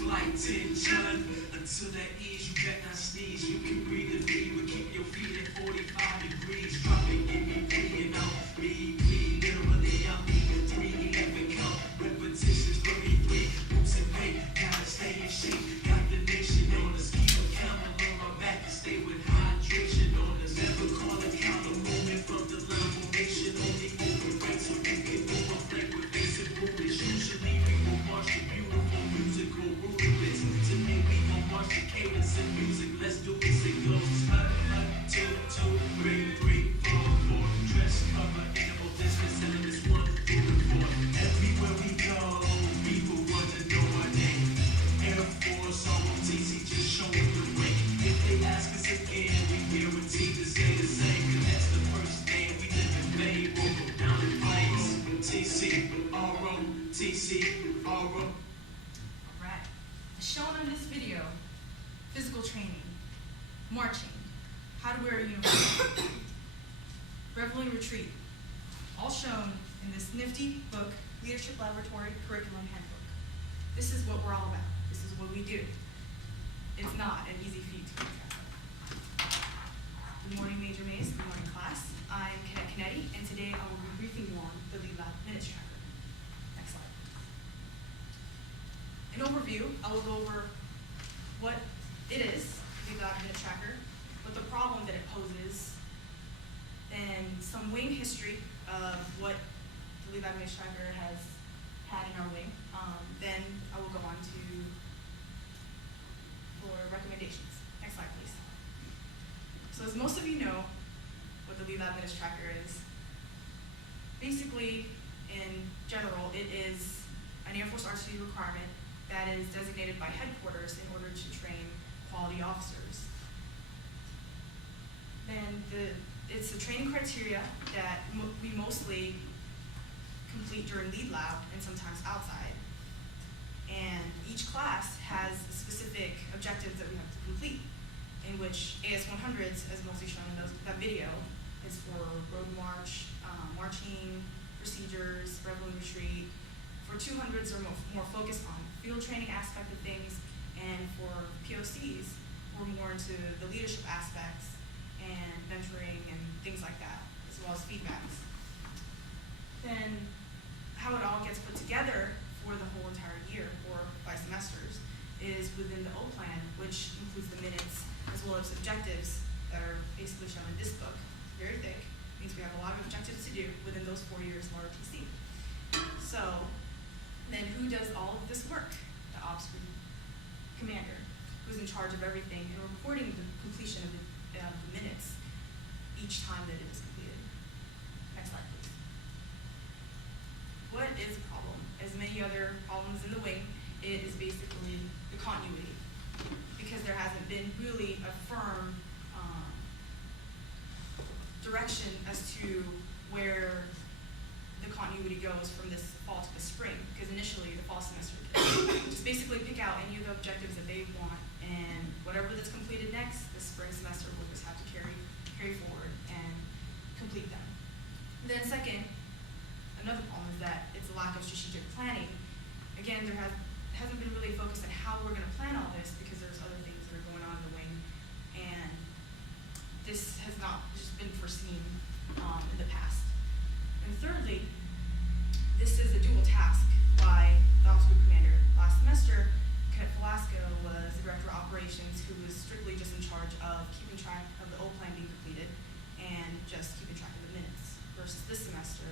Flight tension, until that ease, you bet not sneeze. You can breathe and breathe, but keep your feet at 45 degrees. Dropping in me, you know, me, literally, I'm even 311 count. Repetitions, 33, moves and weight, gotta stay in shape. Got the nation on us, keep a camel on my back to stay with hydration on us. Never call it count a moment from the line formation. Only open right so you can move a flank with basic movements. Usually we will march the beautiful musical rudiments. Today we gon' march the cadence and music. Let's do this. It goes 1, 2, 2, 3, 3, 4, 4. Dress cover, animal business, elements 1 through the 4. Everywhere we go, people want to know our name. Air Force, ROTC, just showing the way. If they ask us again, we guarantee to say the same. Cause that's the first name we live in vain. We'll go down in flames. ROTC, ROTC, RO. Alright, as shown in this video, physical training, marching, how to wear a uniform, reveille retreat, all shown in this nifty book, Leadership Laboratory Curriculum Handbook. This is what we're all about. This is what we do. It's not an easy feat to keep track of. Good morning, Major Mays. Good morning, class. I'm Canete, and today I will be briefing you on the Lead Lab Minutes Tracker. Next slide. An overview, I will go over what it is, the Lead Lab Minutes Tracker, what the problem that it poses, and some wing history of what the Lead Lab Minutes Tracker has had in our wing. Then I will go on for recommendations. Next slide, please. So as most of you know, what the Lead Lab Minutes Tracker is, basically, in general, it is an Air Force ROTC requirement that is designated by headquarters in order to train quality officers. Then it's a training criteria that we mostly complete during Lead Lab and sometimes outside. And each class has specific objectives that we have to complete, in which AS-100s, as mostly shown in that video, is for road march, marching procedures, reveille retreat. For 200s are more focused on field training aspect of things, and for POCs, we're more into the leadership aspects and mentoring and things like that, as well as feedbacks. Then how it all gets put together for the whole entire year or by semesters is within the O plan, which includes the minutes as well as objectives that are basically shown in this book. Very thick, means we have a lot of objectives to do within those 4 years of ROTC. So then who does all of this work? The ops group commander, who's in charge of everything and reporting the completion of the minutes each time that it is completed. Next slide, please. What is a problem? As many other problems in the wing, it is basically the continuity, because there hasn't been really a firm direction as to where the continuity goes from this fall to the spring, because initially the fall semester just basically pick out any of the objectives that they want, and whatever that's completed next, the spring semester will just have to carry forward and complete them. Then second, another problem is that it's a lack of strategic planning. Again, there hasn't been really focused on how we're going to plan all this, because there's other things that are going on in the wing, and this has not just been foreseen in the past. And thirdly, this is a dual task by the Ops Group Commander. Last semester, Cadet Velasco was the Director of Operations, who was strictly just in charge of keeping track of the O plan being completed and just keeping track of the minutes. Versus this semester,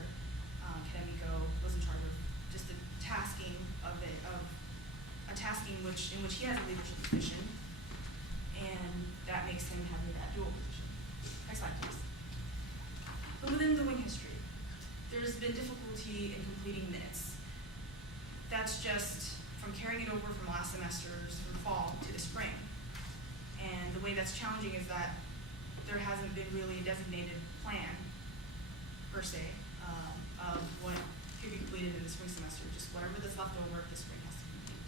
Cadet Miko was in charge of just the tasking of a tasking in which he has a leadership position, and that makes him have that dual position. Next slide, please. But within the wing history, there's been difficulty in completing minutes. That's just from carrying it over from last semester's from fall to the spring. And the way that's challenging is that there hasn't been really a designated plan, per se, of what could be completed in the spring semester. Just whatever that's left over, the spring has to be complete.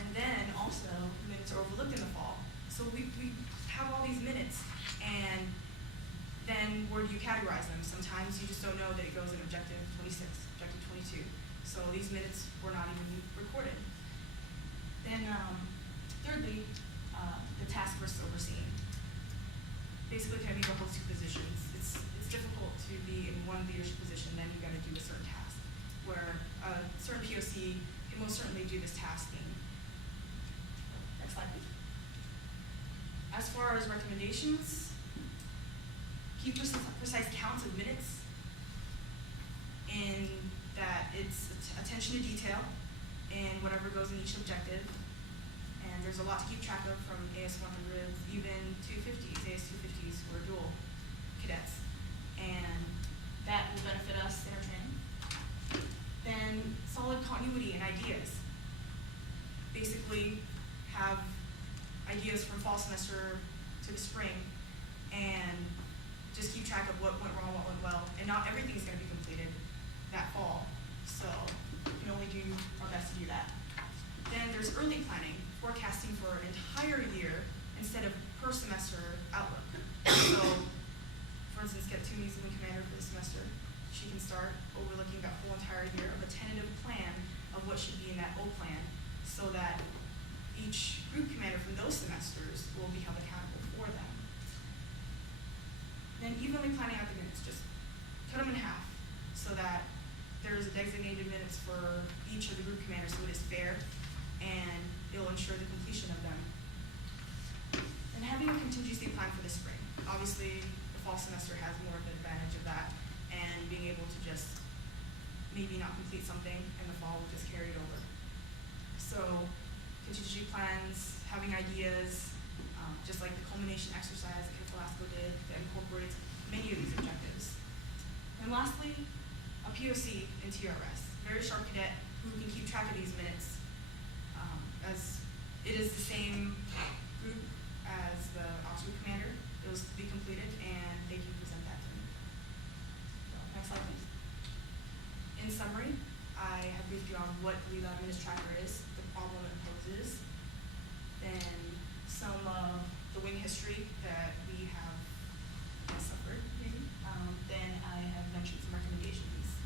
And then also, minutes are overlooked in the fall. So we have all these minutes, and then then where do you categorize them? Sometimes you just don't know that it goes in objective 26, objective 22. So these minutes were not even recorded. Then thirdly, the task versus overseeing. Basically kind of you hold two positions. It's difficult to be in one leadership position, then you've got to do a certain task, where a certain POC can most certainly do this tasking. Next slide, please. As far as recommendations, keep precise counts of minutes in that it's attention to detail and whatever goes in each objective. And there's a lot to keep track of from AS100s, even 250s, AS250s who are dual cadets. And that will benefit us in our training. Then solid continuity and ideas. Basically have ideas from fall semester to the spring and just keep track of what went wrong, what went well, and not everything's going to be completed that fall. So we can only do our best to do that. Then there's early planning, forecasting for an entire year instead of per semester outlook. So, for instance, get two meetings with the commander for the semester. She can start overlooking that whole entire year of a tentative plan of what should be in that old plan, so that each group commander from those semesters will be held accountable for them. Then evenly planning out the minutes, just cut them in half so that there's designated minutes for each of the group commanders so it is fair and it'll ensure the completion of them. And having a contingency plan for the spring. Obviously, the fall semester has more of an advantage of that, and being able to just maybe not complete something and the fall will just carry it over. So contingency plans, having ideas, just like the culmination exercise that Velasco did that incorporates many of these objectives. And lastly, a POC in TRS, very sharp cadet who can keep track of these minutes, as it is the same group as the ops group commander. It was to be completed and they can present that to me. So, next slide, please. In summary, I have briefed you on what Lead Minutes Tracker is, the problem it poses, then some of the wing history that we have suffered, maybe. Then I have mentioned some recommendations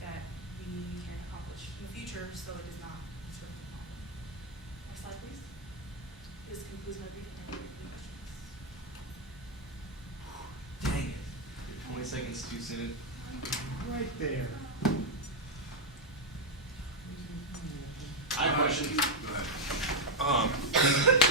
that we can accomplish in the future so it is not sort of a problem. Next slide, please. This concludes my briefing. Any questions? Dang it. 20 seconds too soon. Right there. I have questions. Go ahead.